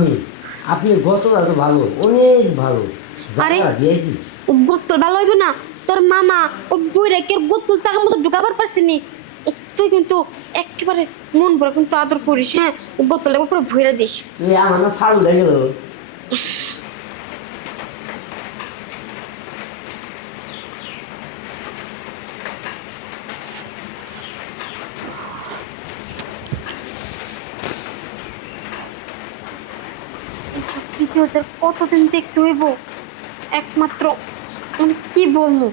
আমি আপনি গতটা তো ভালো, অনেক ভালো। আরে বিয়ে কি গোত্তল ভালো হইবে না তোর মামা ও বুইরে কে গোত্তল চাকার মতো ঢুকাবার পারছিনি। তুই কিন্তু একেবারে মন ভরে কিন্তু আদর করিস, হ্যাঁ গোত্তল একবার পুরো ভইরা দিস। তুই আমার না ফাল হয়ে গেল। এইসব ভিডিও যার কতদিন দেখতে হইব, একমাত্র মানে কি বলবো,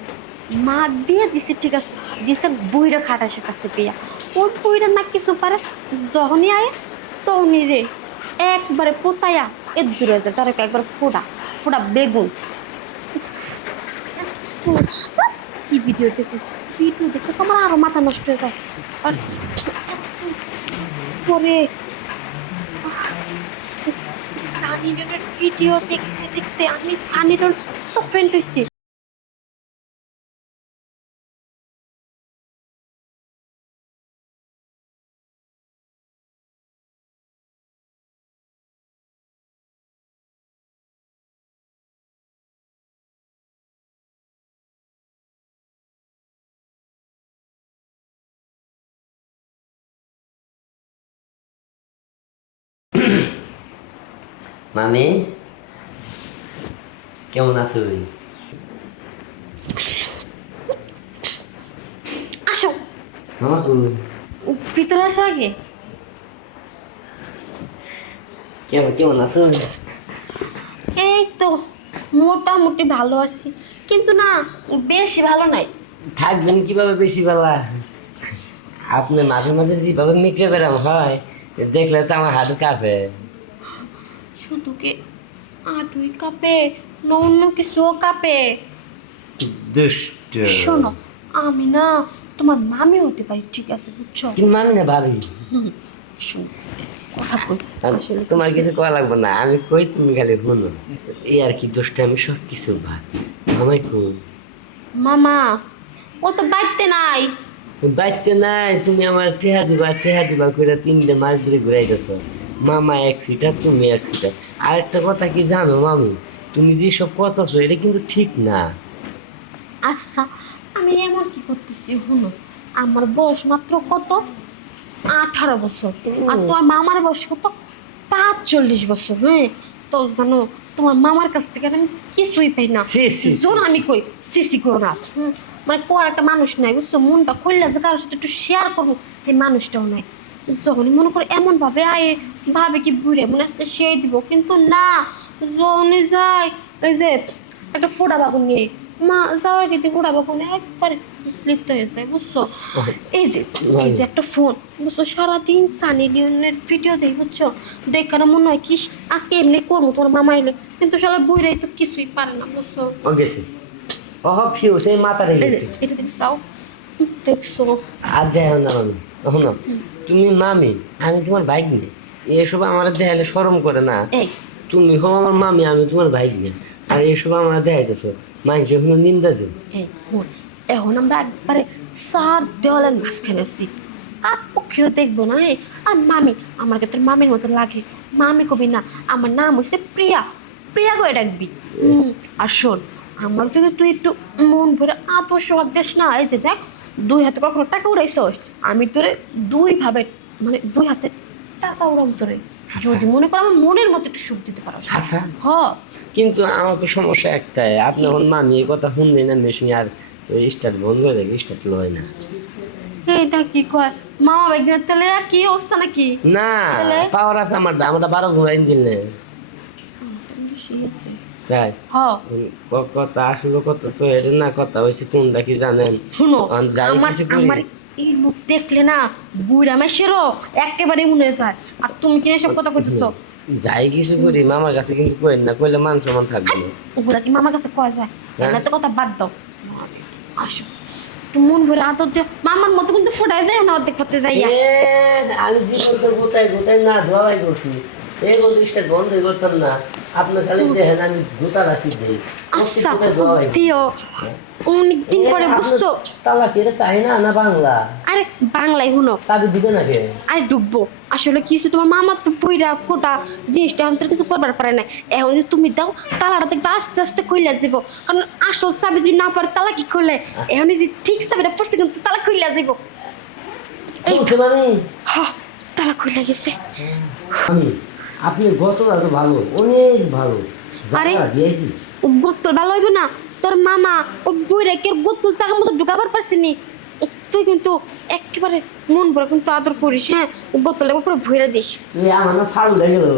মা বিয়ে দিছে ঠিক আছে, দিছে বইরা খাটাসের কাছে বিয়া, ওর বইরা না কিছু পারে, যখনই আয় তখনই রে একবারে পোতায়া এর দূরে যায় তার একবার ফোড়া ফোড়া বেগুন। কি ভিডিও দেখো, ভিডিও দেখো তোমার আরো মাথা নষ্ট হয়ে যায়। আর পরে সানি লিওনের ভিডিও দেখতে দেখতে আমি সানি লিওন তো ফ্রেন্ড হয়েছি। মানে কেমন আছো? আসো মামা তো ভিতরে আসো আগে। কেমন কেমন আছো? এই তো মোটামুটি ভালো আছি, কিন্তু না বেশি ভালো নাই। থাকবেন কিভাবে বেশি বেলা? আপনি মাঝে মাঝে যেভাবে মিটে বেড়াম হয়, দেখলে তো আমার হাত কাঁপে। শুধু কি আটুই কাঁপে না অন্য কিছুও কাঁপে? দুষ্ট। শোনো, আমি না তোমার মামি হতে পারি, ঠিক আছে বুঝছো? কিন্তু মামি না ভাবি। শোনো, কথা কই, আসলে তোমার কিছু করা লাগবে না, আমি কই তুমি খালি শুনো। এই আর কি দোষটা, আমি সব কিছু ভাবি। মামাই কই? মামা ও তো বাড়তে নাই। বাইতে নাই, তুমি আমার টেহা দিবা করে 3 মাস ধরে ঘুরাইতেছ। মামা এক সিটার, তুমি এক সিটার। আরেকটা কথা কি জানো মামি, তুমি যে সব কথাছো এটা কিন্তু ঠিক না। আচ্ছা, আমি এমন কি করতেছি শুনো, আমার বয়স মাত্র কত 18 বছর, আর তোমার মামার বয়স কত 45 বছর। হ্যাঁ তো জানো, তোমার মামার কাছ থেকে আমি কিছুই পাই না। সি, সি, সি, জোর আমি কই সিসি করো না। মানে পর একটা মানুষ নাই বুঝছো, মনটা খুললে যে কারোর সাথে একটু শেয়ার করবো এই মানুষটাও নাই। যখনই মনে করে এমন ভাবে আয়ে ভাবে কি বুড়ে মনে আজকে সেই দিব, কিন্তু না, যখনই যায় ওই যে একটা ফোড়া বাগুন নিয়ে মা যাওয়ার কিন্তু ফোড়া বাগুনে একবারে লিপ্ত হয়ে যায় বুঝছো। এই যে একটা ফোন বুঝছো, সারাদিন সানি লিওনের ভিডিও দেই বুঝছো, দেখার মনে হয় কি আজকে এমনি করবো তোমার মামা এলে, কিন্তু শালা বুড়াই তো কিছুই পারে না বুঝছো। ও গেছে, ওহ ফিউ সেই মাথা রেখে এই যে, গেছে। এটা দেখছো দেখছো? আর দেখো না মামি, ওহ না, তুমি মামি, আমি তোমার বাইক নিয়ে এসব আমার দেখালে শরম করে না? এই তুমি হো আমার মামি, আমি তোমার বাইক নিয়ে, আর এসব আমার দেখাইতেছো, মানুষ এখনো নিন্দা দেব। এই বোন, এখন আমরা একবারে চার দেওয়ালের মাঝখানে আছি, আর পক্ষেও দেখবো না। আর মামি, আমার কাছে মামির মতো লাগে। মামি কবি না, আমার নাম হচ্ছে প্রিয়া, প্রিয়া করে ডাকবি। আর শোন, আমার যদি তুই একটু মন ভরে আদর সোহাগ দিস না, এই যে দেখ 2 হাতে কখনো টাকা উড়াইছস, আমি তোরে 2 ভাবে মানে 2 হাতে টাকা উড়াম তোরে, যদি মনে কর আমার মনের মতো একটু সুখ দিতে পারো। আচ্ছা, হ কিন্তু আমার তো সমস্যা একটাই, আপনি এখন মামি এই কথা শুনলেন না মেশিন, আর ওই স্টার্ট বন্ধ হয়ে যাবে, স্টার্ট লয় না। এইটা কি কয় মামা বাইকের তেলে কি অবস্থা নাকি? না, তাহলে? পাওয়ার আছে আমার, আমরা 12 ঘোড়া ইঞ্জিন নেই। তাই হ কথা আসলে কথা তো এটা না, কথা হয়েছে কোনটা কি জানেন? শুনো, যাই আমার কিছু করি, আমার এই লোক দেখলে না বুড়া মাসেরও একেবারে মনে হয় যায়। আর তুমি কি এসব কথা কইতেছো? যাই কিছু করি মামার কাছে কিন্তু কইন না, কইলে মান সম্মান থাকবে না। ওগুলা কি মামার কাছে কয় যায়? হ্যাঁ। না তো কথা বাদ দাও, আসো একটু মন ভরে আদর দিও। মামার মতো কিন্তু ফোটায় যায় না অর্ধেক পথে যাইয়া। আমি জীবন তো গোটাই গোটাই না ধোয়াই করছি, এই বন্ধু স্টার্ট বন্ধই করতাম না। আপনি খালি দেখেন আমি জুতা রাখি দেই আচ্ছা দিও অনেক দিন পরে বুঝছো তালা কি রে চাইনা না বাংলা আরে বাংলায় শুনো চাবি দিবে না কে আরে ডুববো আসলে কি হচ্ছে তোমার মামা তো বইরা ফোটা জিনিসটা আমাদের কিছু করবার পারে না এখন যদি তুমি দাও তালাটা দেখবে আস্তে আস্তে খুইলা যাব কারণ আসল চাবি যদি না পারে তালা কি খুলে এখন এই যে ঠিক চাবিটা পড়ছে কিন্তু তালা খুইলা যাব বলছে মানে হ্যাঁ তালা খুইলা গেছে আমি আপনি গত এত ভালো অনেক ভালো আরে জায়গা দিয়ে কি গোত্তল ভালো হইবে না তোর মামা ও বইরা কে গোত্তল চাকার মতো ঢুকাবার পারছিনি তুই কিন্তু একেবারে মন ভরে কিন্তু আদর করিস হ্যাঁ গোত্তল একবার পুরো ভইরা দিস আমার না ফাল হয়ে গেল